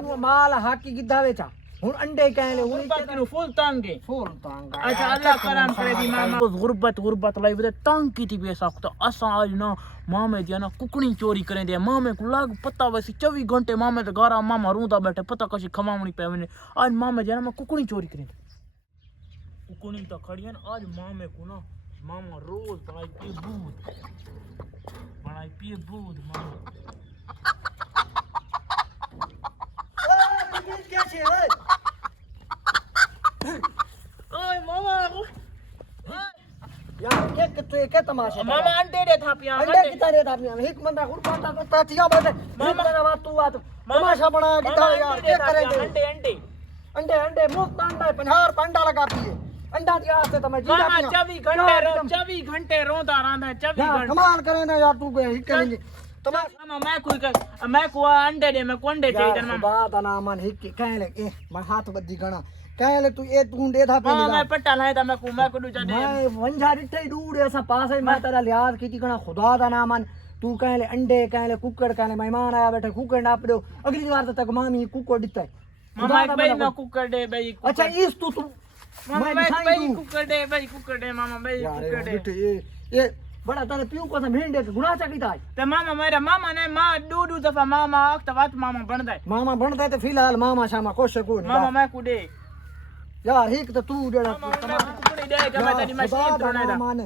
उन्हों माल हाकी गिद्धा वेचा हुन अंडे कहले हुन गुरबत फुल तंगे फूल तांगा अच्छा अल्लाह करम करे दी मामा गुरबत लाई बदे तंग की थी बेसा तो असा आज ना मामे दिया ना कुकड़ी चोरी करें दे मामे को लाग पता वैसे 24 घंटे मामे तो गारा मामा रूंदा बैठे पता कशी खमावणी पे मैंने आज मामे दिया ना मैं कुकड़ी चोरी करें कुकड़ी तो खड़ी है आज मामे को ना मामा रोज बनाई पिए दूध मामा क्या छे ओए ओए मामा यार के तमाशा मामा अंडे दे था पिया अंडे कितना देता पिया एक बंदा गुरबाता तो तातिया बैठे मामा का बात तू बात तमाशा बना गिद्धा यार क्या करेंगे अंडे अंडे अंडे अंडे मुफ्त अंडा 50 पंडा लगा पिए अंडा दिया से तो मैं जीता मामा 24 घंटे रोंदा रहंदा 24 घंटे कमाल करे ना यार तू ही करेंगे मामा मैं को अंडे दे मैं कोंडे चाहिए मामा बात ना मन हिक कहले ए मैं हाथ बद्दी गणा कहले तू ए तू दे था मामा मैं पट्टा लाए था मैं को दूजा दे मैं वंजा रिठे दूर ऐसा पास है मैं तेरा लिहाज की गणा खुदा दा नाम मन तू कहले अंडे कहले कुकड़ कहले मेहमान आया बैठे कुकड़ नाप दो अगली बार तक मामी कुकड़ दिता है मामा एक भाई मैं कुकड़ दे भाई अच्छा इस तू मामा भाई कुकड़ दे मामा भाई कुकड़ दे ये बड़ा तने पियो को भेंडे के गुना चकीता है ते मामा मेरा मामा ने मां दो दफा मामा अक्त बात मामा बनदा है मामा बनदा है तो फिलहाल मामा शामा कोश को मामा मैं को दे यार हिक तो तू डेड़ा कुकड़ी दे के मैं तेरी मशीन तोड़ने दा मान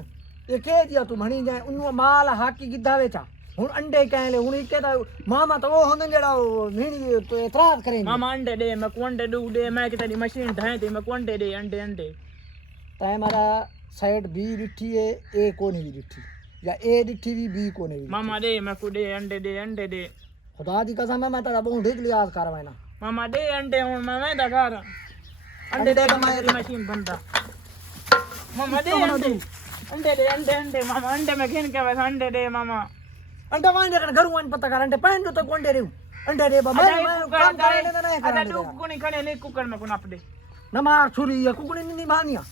ये के दिया तू भणी जाए उन माल हाकी गिद्धा वेचा हुन अंडे कहले हुन इके ता मामा तो वो होंदे जेड़ा नीणी तो एतराज करेंगे मामा अंडे दे मैं कोंडे दू दे मैं के तेरी मशीन ढाए दे मैं कोंडे दे अंडे अंडे ताए मारा साइड बी डिठी है ए कोनी भी डिठी या ए डिठी भी बी कोनी भी मामा दे मैं को दे अंडे दे खुदा दी कसम मैं तेरा बहुत ढेक लिया करवाए ना मामा दे अंडे हुन मैं दा घर अंडे दे मेरी मशीन बनदा मामा दे अंडे मामा अंडे में घेन के बस अंडे दे मामा अंडे वांडे कर घर वान पता कर अंडे पैन तो कोंडे रे अंडे रे बाबा मैं काम करे ना नहीं अदा करे तू कुकड़ी खड़े ले कुकर में को नाप दे ना मार छुरी या कुकड़ी नहीं भानिया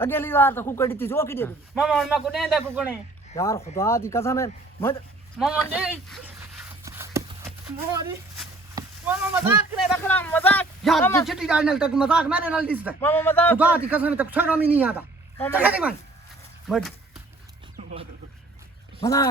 अगली बार तो कुकड़ी थी जो की दे मामा मैं को दे कुकड़ी यार खुदा दी कसम है मामा दे मामा मजाक करे रखना मजाक यार चिट्ठी डालने तक मजाक मैंने नल दिस मामा मजाक खुदा दी कसम तक शर्म ही नहीं आता मजाक